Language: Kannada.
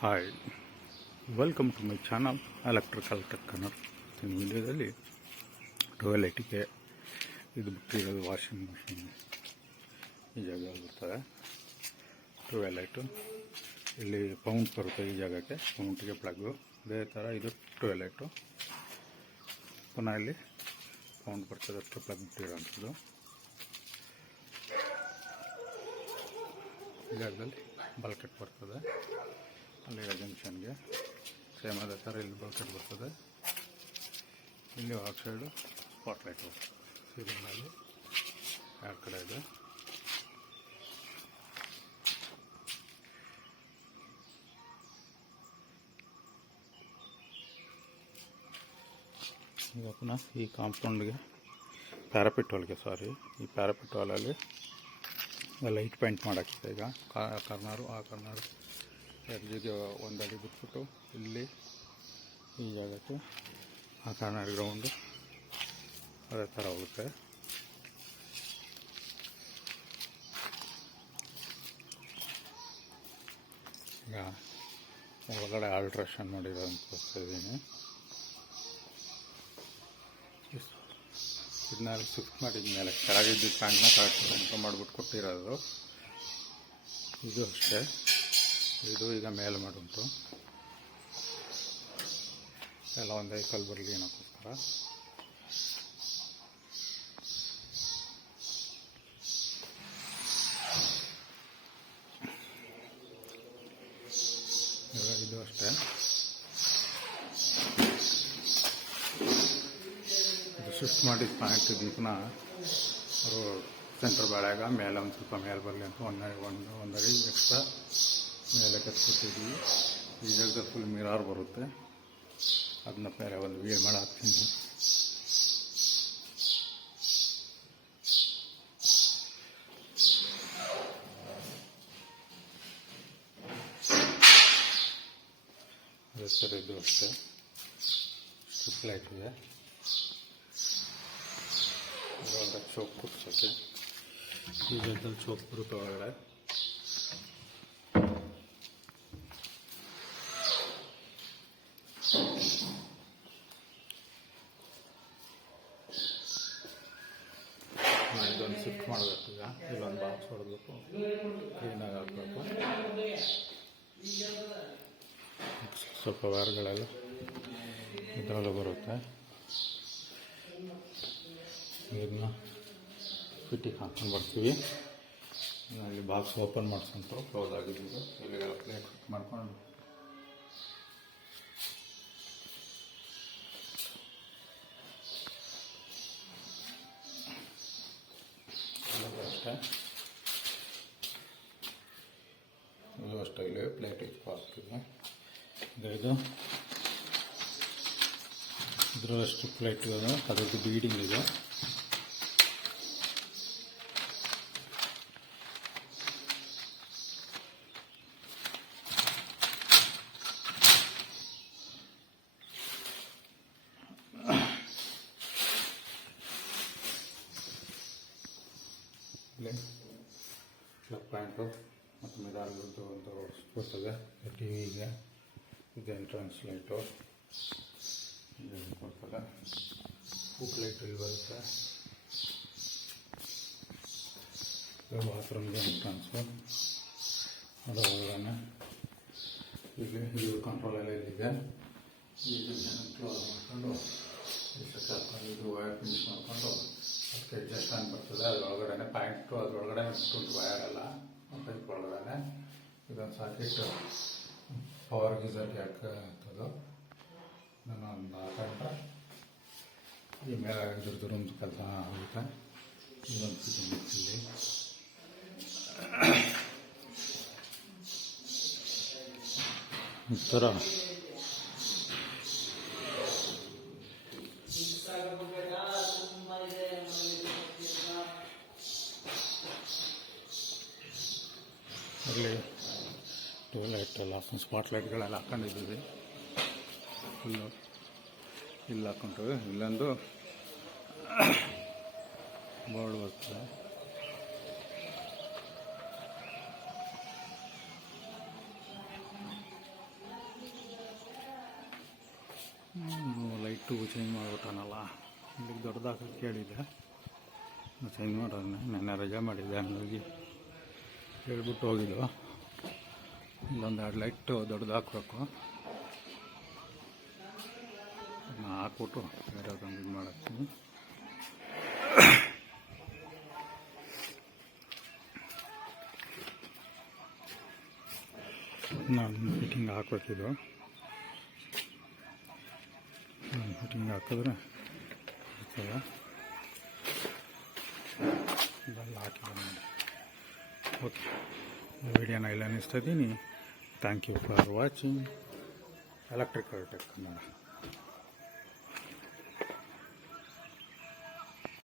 Hi, welcome to my channel electrical tech Kannada. ಈ ವಿಡಿಯೋದಲ್ಲಿ ಟಾಯ್ಲೆಟಿಗೆ ಇದು ಬಿಟ್ಟಿರೋದು ವಾಷಿಂಗ್ ಮಿಷಿನ್ ಈ ಜಾಗದಲ್ಲಿ ಬರ್ತದೆ. ಟಾಯ್ಲೆಟು ಇಲ್ಲಿ ಪೌಂಟ್ ಬರುತ್ತೆ, ಈ ಜಾಗಕ್ಕೆ ಪೌಂಟಿಗೆ ಪ್ಲಗ್ಗು. ಅದೇ ಥರ ಇದು ಟಾಯ್ಲೆಟು, ಪುನಃ ಇಲ್ಲಿ ಪೌಂಟ್ ಬರ್ತದೆ, ಅಷ್ಟು ಪ್ಲಗ್ ಬಿಟ್ಟಿರೋವಂಥದ್ದು. ಈ ಜಾಗದಲ್ಲಿ ಬಲ್ಕೆಟ್ ಬರ್ತದೆ, ಅಲ್ಲಿರೋ ಜಂಕ್ಷನ್ಗೆ ಸೇಮ್ ಅದೇ ಥರ ಇಲ್ಲಿ ಬಲ್ಕೆಟ್ ಬರ್ತದೆ. ಇಲ್ಲಿ ಔಟ್ ಸೈಡು ಸ್ಪಾಟ್ ಲೈಟ್ ಬರ್ತದೆ. ಸೀಲಿಂಗಲ್ಲಿ ಎರಡು ಕಡೆ ಇದೆ. ಈಗ ಪುನಃ ಈ ಕಾಂಪೌಂಡ್ಗೆ ಪ್ಯಾರಾಪಿಟ್ ವಾಲ್ಗೆ ಈ ಪ್ಯಾರಾಪಿಟ್ ವಾಲಲ್ಲಿ ಲೈಟ್ ಪೇಂಟ್ ಮಾಡೋಕ್ಕಿದೆ. ಈಗ ಕಾರ್ನರು ಆ ಕಾರ್ನರು ಎಡ್ಜಿಗೆ ಒಂದು ಅಡಿ ಬಿಟ್ಬಿಟ್ಟು ಇಲ್ಲಿ ಈ ಜಾಗಕ್ಕೆ ಆ ಕಾರ್ನರ್ ಗ್ರೌಂಡು ಅದೇ ಥರ ಹೋಗುತ್ತೆ. ಈಗ ಒಳಗಡೆ ಆಲ್ಟ್ರೇಷನ್ ಮಾಡಿರೋಂಥ ತೋರಿಸ್ತಾಯಿದ್ದೀನಿ. ಇದನ್ನ ಶಿಫ್ಟ್ ಮಾಡಿದ್ಮೇಲೆ ಕೆಳಗಿದ್ದ ಪ್ಯಾಂಟ್ನ ಕರೆಕ್ಟ್ ಮಾಡಿಬಿಟ್ಟು ಕೊಟ್ಟಿರೋದು. ಇದು ಅಷ್ಟೇ, ಇದು ಈಗ ಮೇಲೆ ಮಾಡುಂಟು ಎಲ್ಲ ಒಂದು ವೆಹಿಕಲ್ ಬರಲಿ ಅನ್ನೋಕ್ಕೋಸ್ಕರ. ಇದು ಅಷ್ಟೇ, ಇದು ಶಿಫ್ಟ್ ಮಾಡಿದ ಪ್ಯಾಂಟ್ ಇದನ್ನ ಅವರು ಸೆಂಟರ್ ಬೆಳೆಯಾಗ ಮೇಲೆ ಒಂದು ಸ್ವಲ್ಪ ಮೇಲೆ ಬರಲಿ ಅಂತ ಒಂದಡಿ ಎಕ್ಸ್ಟ್ರಾ ಮೇಲೆ ಕಟ್ಕೊಟ್ಟಿದ್ವಿ. ಈ ಜಾಗದಲ್ಲಿ ಫುಲ್ ಮಿರಾರ್ ಬರುತ್ತೆ, ಅದನ್ನ ಮೇಲೆ ಒಂದು ವೀಲ್ ಮಾಡಿ ಹಾಕ್ತೀನಿ. ಅದೇ ಥರ ಇದು ಅಷ್ಟೇ, ಸ್ಟ್ರಿಪ್ ಲೈಟ್ ಇದೆ. ಒಳಗಡೆ ಚೋಕ್ ಕುಟ್ಸೋಕ್ಕೆ ಈ ಜಾಗದಲ್ಲಿ ಚೋಕ್ ಬರುತ್ತೆ ಒಳಗಡೆ. ಇದೊಂದು ಶಿಫ್ಟ್ ಮಾಡಬೇಕು. ಈಗ ಇಲ್ಲೊಂದು ಬಾಕ್ಸ್ ಹೊಡೆದ್ಬಿಟ್ಟು ಕ್ಲೀನಾಗಿ ಹಾಕಬೇಕು. ಸ್ವಲ್ಪ ವೈರ್ಗಳೆಲ್ಲ ಇದರಲ್ಲೂ ಬರುತ್ತೆ. ಇದನ್ನ ಫಿಟ್ಟಿಗೆ ಹಾಕೊಂಡು ಬರ್ತೀವಿ. ಇಲ್ಲಿ ಬಾಕ್ಸ್ ಓಪನ್ ಮಾಡಿಸ್ಕೊಂಡು ಕ್ಲೋಸ್ ಆಗಿದ್ದು ಇಲ್ಲಿಗೆಲ್ಲ ಪ್ಲೇಟ್ ಫಿಟ್ ಮಾಡ್ಕೊಂಡು ಇದು ಅಷ್ಟೇ. ಇಲ್ಲಿ ಪ್ಲೇಟ್ ಹಾಕ್ತೀವಿ. ಇದು ಇದರಷ್ಟು ಪ್ಲೇಟ್ ಅದರದ್ದು ಬೀಡಿಂಗ್ ಇದೆ. ಪ್ಲಗ್ ಪ್ಯಾಂಟು ಮತ್ತು ಮಿರಾರ್ದು ಒಂದು ಬರ್ತದೆ. ಟಿವಿಗೆ ಇದು ಎಂಟ್ರೆನ್ಸ್ ಲೈಟು ಬರ್ತದೆ. ಫುಟ್ ಲೈಟ್ ಇಲ್ಲಿ ಬರುತ್ತೆ. ಬಾತ್ರೂಮ್ಗೆ ಎಂಟ್ರೆನ್ಸು ಅದು ಒಳಗಡೆ. ಇಲ್ಲಿ ಇದು ಕಂಟ್ರೋಲ್ ಎಲ್ಲ ಇಲ್ಲಿದೆ. ಈ ಕ್ಲೋಸ್ ಮಾಡಿಕೊಂಡು ಇದು ವೈರ್ ಫಿನಿಶ್ ಮಾಡಿಕೊಂಡು ಅದಕ್ಕೆ ಅಡ್ಜಸ್ಟ್ ಆಗಿ ಬರ್ತದೆ. ಅದರೊಳಗಡೆ ಪ್ಯಾಂಟು ಅದರೊಳಗಡೆ ಉಂಟು ವಯರೆಲ್ಲ ಪೈಪ್ ಒಳಗಡೆ. ಇದೊಂದು ಸಾಕೆಟ್ ಪವರ್ ಗೀಸರ್ಗೆ ಹಾಕೋದು. ನಾನು ಒಂದು ಹಾಕೊಂಡ್ರೆ ಈ ಮೇಲೆ ಇದ್ರದ್ದು ಒಂದು ಕೆಲಸ ಆಗುತ್ತೆ. ಇದೊಂದು ಫಿಟ್ಟಿಂಗ್ ಇಲ್ಲಿ ಈ ಥರ ಅಲ್ಲಿ ಟೂಲೈಟ್ ಎಲ್ಲ ಸ್ಪಾಟ್ ಲೈಟ್ಗಳೆಲ್ಲ ಹಾಕೊಂಡಿದ್ದೀವಿ. ಫುಲ್ಲು ಇಲ್ಲಿ ಹಾಕ್ಕೊಂಡ್ರು. ಇಲ್ಲೊಂದು ಬೋರ್ಡ್ ಬರ್ತದೆ. ಲೈಟು ಚೇಂಜ್ ಮಾಡ್ಬಿಟ್ಟಾನಲ್ಲ, ಇಲ್ಲಿಗೆ ದೊಡ್ಡದಾಗಕ್ಕೆ ಹೇಳಿದ್ದೆ, ಚೇಂಜ್ ಮಾಡೋಣ. ನೆನ್ನೆ ರಜೆ ಮಾಡಿದ್ದೆ, ಹಂಗಾಗಿ ಹೇಳ್ಬಿಟ್ಟು ಹೋಗಿದ್ದು. ಇಲ್ಲೊಂದು 2 ಲೈಟು ದೊಡ್ಡದು ಹಾಕ್ಬೇಕು. ಅದನ್ನ ಹಾಕ್ಬಿಟ್ಟು ಬೇರೆ ಅದೊಂದು ಇದು ಮಾಡಾಕ್ತೀನಿ. ನಾನು ಫಿಟ್ಟಿಂಗ್ ಹಾಕ್ಬೇಕಿದು. ಫಿಟ್ಟಿಂಗ್ ಹಾಕಿದ್ರೆ ಇರ್ತದೆ. ಇದೆಲ್ಲ ಹಾಕಿಲ್ಲ ನೋಡಿ. ಓಕೆ, ವಿಡಿಯೋನ ಇಲ್ಲ ನಿಲ್ಲಿಸ್ತಾ ಇದ್ದೀನಿ. Thank you for watching electrical tech Kannada.